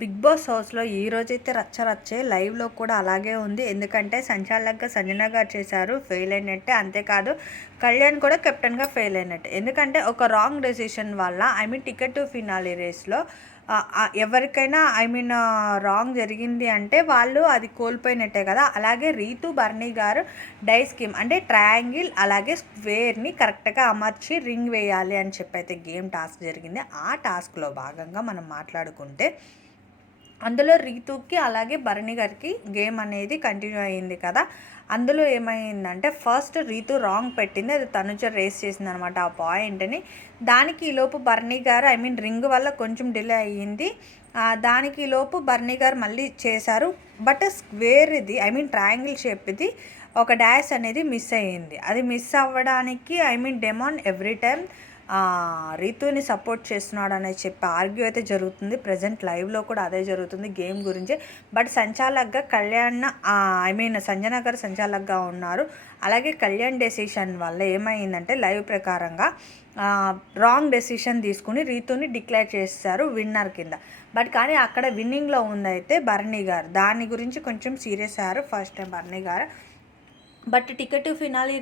Big boss హౌస్లో ఈ రోజైతే రచ్చ రచ్చే లైవ్లో కూడా అలాగే ఉంది. ఎందుకంటే సంచాలకుగా సంజన గారు చేశారు, ఫెయిల్ అయినట్టే. అంతేకాదు కళ్యాణ్ కూడా కెప్టెన్గా ఫెయిల్ అయినట్టే. ఎందుకంటే ఒక రాంగ్ డెసిషన్ వల్ల టికెట్ టు ఫినాలి రేస్లో ఎవరికైనా రాంగ్ జరిగింది అంటే వాళ్ళు అది కోల్పోయినట్టే కదా. అలాగే రీతు బర్నీ గారు డై స్కీమ్ అంటే ట్రయాంగిల్ అలాగే స్క్వేర్ని కరెక్ట్గా అమర్చి రింగ్ వేయాలి అని చెప్పి అయితే గేమ్ టాస్క్ జరిగింది. ఆ టాస్క్లో భాగంగా మనం మాట్లాడుకుంటే అందులో రీతుకి అలాగే భరణి గారికి గేమ్ అనేది కంటిన్యూ అయ్యింది కదా. అందులో ఏమైందంటే ఫస్ట్ రీతు రాంగ్ పెట్టింది, అది తనుజ రేస్ చేసింది అనమాట ఆ పాయింట్ని. దానికి ఈలోపు భరణి గారు రింగ్ వల్ల కొంచెం డిలే అయ్యింది. దానికి ఈలోపు భరణి గారు మళ్ళీ చేశారు. బట్ స్క్వేర్ ఇది ట్రయాంగిల్ షేప్ ఇది ఒక డాష్ అనేది మిస్ అయ్యింది. అది మిస్ అవ్వడానికి డెమాన్ ఎవ్రీ టైమ్ రీతుని సపోర్ట్ చేస్తున్నాడు అనేది చెప్పి ఆర్గ్యూ అయితే జరుగుతుంది. ప్రజెంట్ లైవ్లో కూడా అదే జరుగుతుంది గేమ్ గురించి. బట్ సంచాలక్గా కళ్యాణ్ సంజన గారు సంచాలక్గా ఉన్నారు. అలాగే కళ్యాణ్ డెసిషన్ వల్ల ఏమైందంటే లైవ్ ప్రకారంగా రాంగ్ డెసిషన్ తీసుకుని రీతుని డిక్లేర్ చేస్తారు విన్నర్ కింద. బట్ కానీ అక్కడ విన్నింగ్లో ఉందైతే భరణి గారు. దాని గురించి కొంచెం సీరియస్ అయ్యారు first time Bharani garu. But ticket finale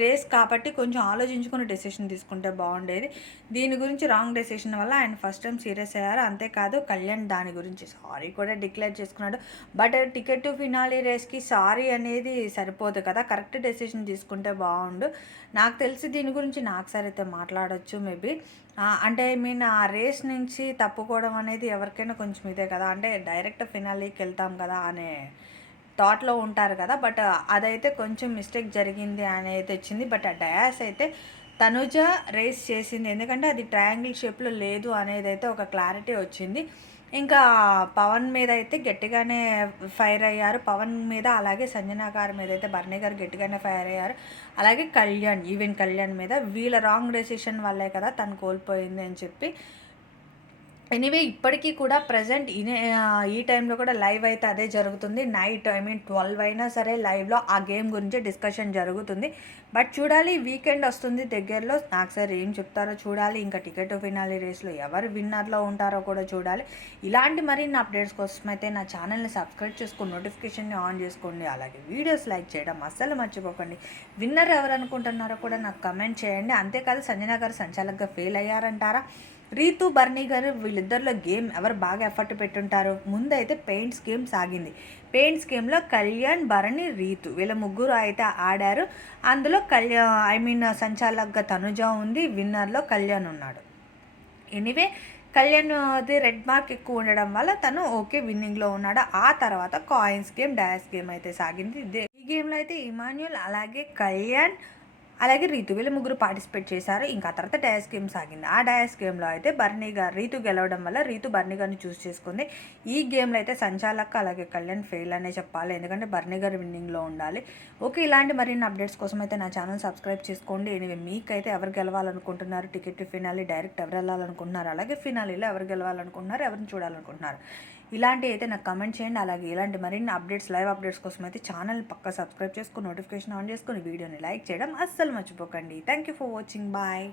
race కాబట్టి కొంచెం ఆలోచించుకుని డెసిషన్ తీసుకుంటే బాగుండేది. దీని గురించి రాంగ్ డెసిషన్ వల్ల ఆయన ఫస్ట్ టైం సీరియస్ అయ్యారు. అంతేకాదు కళ్యాణ్ దాని గురించి సారీ కూడా డిక్లేర్ చేసుకున్నాడు. బట్ టికెట్ ఫినాలి రేస్కి సారీ అనేది సరిపోదు కదా, కరెక్ట్ డెసిషన్ తీసుకుంటే బాగుండు. నాకు తెలిసి దీని గురించి నాకు సార్ అయితే మాట్లాడవచ్చు మేబీ. ఆ రేస్ నుంచి తప్పుకోవడం అనేది ఎవరికైనా కొంచెం ఇదే కదా, అంటే డైరెక్ట్ ఫినాలీకి వెళ్తాం కదా అనే థాట్లో ఉంటారు కదా. బట్ అదైతే కొంచెం మిస్టేక్ జరిగింది అనేది వచ్చింది. బట్ ఆ డయాస్ అయితే తనుజ రేస్ చేసింది, ఎందుకంటే అది ట్రయాంగిల్ షేప్లో లేదు అనేది అయితే ఒక క్లారిటీ వచ్చింది. ఇంకా పవన్ మీద అయితే గట్టిగానే ఫైర్ అయ్యారు, పవన్ మీద. అలాగే సంజన గారి మీద అయితే భరణి గారు గట్టిగానే ఫైర్ అయ్యారు. అలాగే కళ్యాణ్ మీద వీళ్ళ రాంగ్ డెసిషన్ వల్లే కదా తను కోల్పోయింది అని చెప్పి. ఎనీవే ఇప్పటికీ కూడా ప్రజెంట్ ఈ టైంలో కూడా లైవ్ అయితే అదే జరుగుతుంది. నైట్ 12 అయినా సరే లైవ్లో ఆ గేమ్ గురించి డిస్కషన్ జరుగుతుంది. బట్ చూడాలి, వీకెండ్ వస్తుంది దగ్గరలో. నాకు సార్ ఏం చెప్తారో చూడాలి. ఇంకా టికెట్ ఫినాలి రేస్లో ఎవరు విన్నర్లో ఉంటారో కూడా చూడాలి. ఇలాంటి మరిన్ని అప్డేట్స్ కోసం అయితే నా ఛానల్ని సబ్స్క్రైబ్ చేసుకొని నోటిఫికేషన్ని ఆన్ చేసుకోండి. అలాగే వీడియోస్ లైక్ చేయడం అస్సలు మర్చిపోకండి. విన్నర్ ఎవరు అనుకుంటున్నారో కూడా నాకు కమెంట్ చేయండి. అంతేకాదు సంజన గారు సంచాలకుగా ఫెయిల్ అయ్యారంటారా, రీతు బర్నీ గారు వీళ్ళిద్దరిలో గేమ్ ఎవరు బాగా ఎఫర్ట్ పెట్టుంటారు? ముందైతే పెయింట్స్ గేమ్ సాగింది. పెయింట్స్ గేమ్లో కళ్యాణ్, భరణి, రీతు వీళ్ళ ముగ్గురు అయితే ఆడారు. అందులో సంచాలకుగా తనుజ ఉంది, విన్నర్లో కళ్యాణ్ ఉన్నాడు. ఎనీవే కళ్యాణ్ అది రెడ్ మార్క్ ఎక్కువ ఉండడం వల్ల తను ఓకే విన్నింగ్లో ఉన్నాడు. ఆ తర్వాత కాయిన్స్ గేమ్, డయాస్ గేమ్ అయితే సాగింది. ఈ గేమ్లో అయితే ఇమాన్యుల్ అలాగే కళ్యాణ్ అలాగే రీతు వీళ్ళు ముగ్గురు పార్టిసిపేట్ చేశారు. ఇంకా తర్వాత డయాస్ గేమ్ సాగింది. ఆ డయాస్ గేమ్లో అయితే బర్నీ గారు రీతు గెలవడం వల్ల రీతు బర్నీ గారిని చూస్ చేసుకుంది. ఈ గేమ్లో అయితే సంచాలక్ అలాగే కళ్యాణ్ ఫెయిల్ అనే చెప్పాలి, ఎందుకంటే బర్నీ గారు విన్నింగ్లో ఉండాలి. ఓకే, ఇలాంటి మరిన్ని అప్డేట్స్ కోసం అయితే నా ఛానల్ సబ్స్క్రైబ్ చేసుకోండి. ఎనివే మీకైతే ఎవరు గెలవాలనుకుంటున్నారు, టికెట్ ఫినాలి డైరెక్ట్ ఎవరు వెళ్ళాలనుకుంటున్నారు, అలాగే ఫినాలీలో ఎవరు గెలవాలనుకుంటున్నారు, ఎవరిని చూడాలనుకుంటున్నారు, ఇలాంటివి అయితే నాకు కమెంట్ చేయండి. అలాగే ఇలాంటి మరిన్ని అప్డేట్స్, లైవ్ అప్డేట్స్ కోసం అయితే ఛానల్ పక్కా సబ్స్క్రైబ్ చేసుకొని నోటిఫికేషన్ ఆన్ చేసుకొని వీడియోని లైక్ చేయడం అస్సలు మర్చిపోకండి. Thank you for watching. Bye.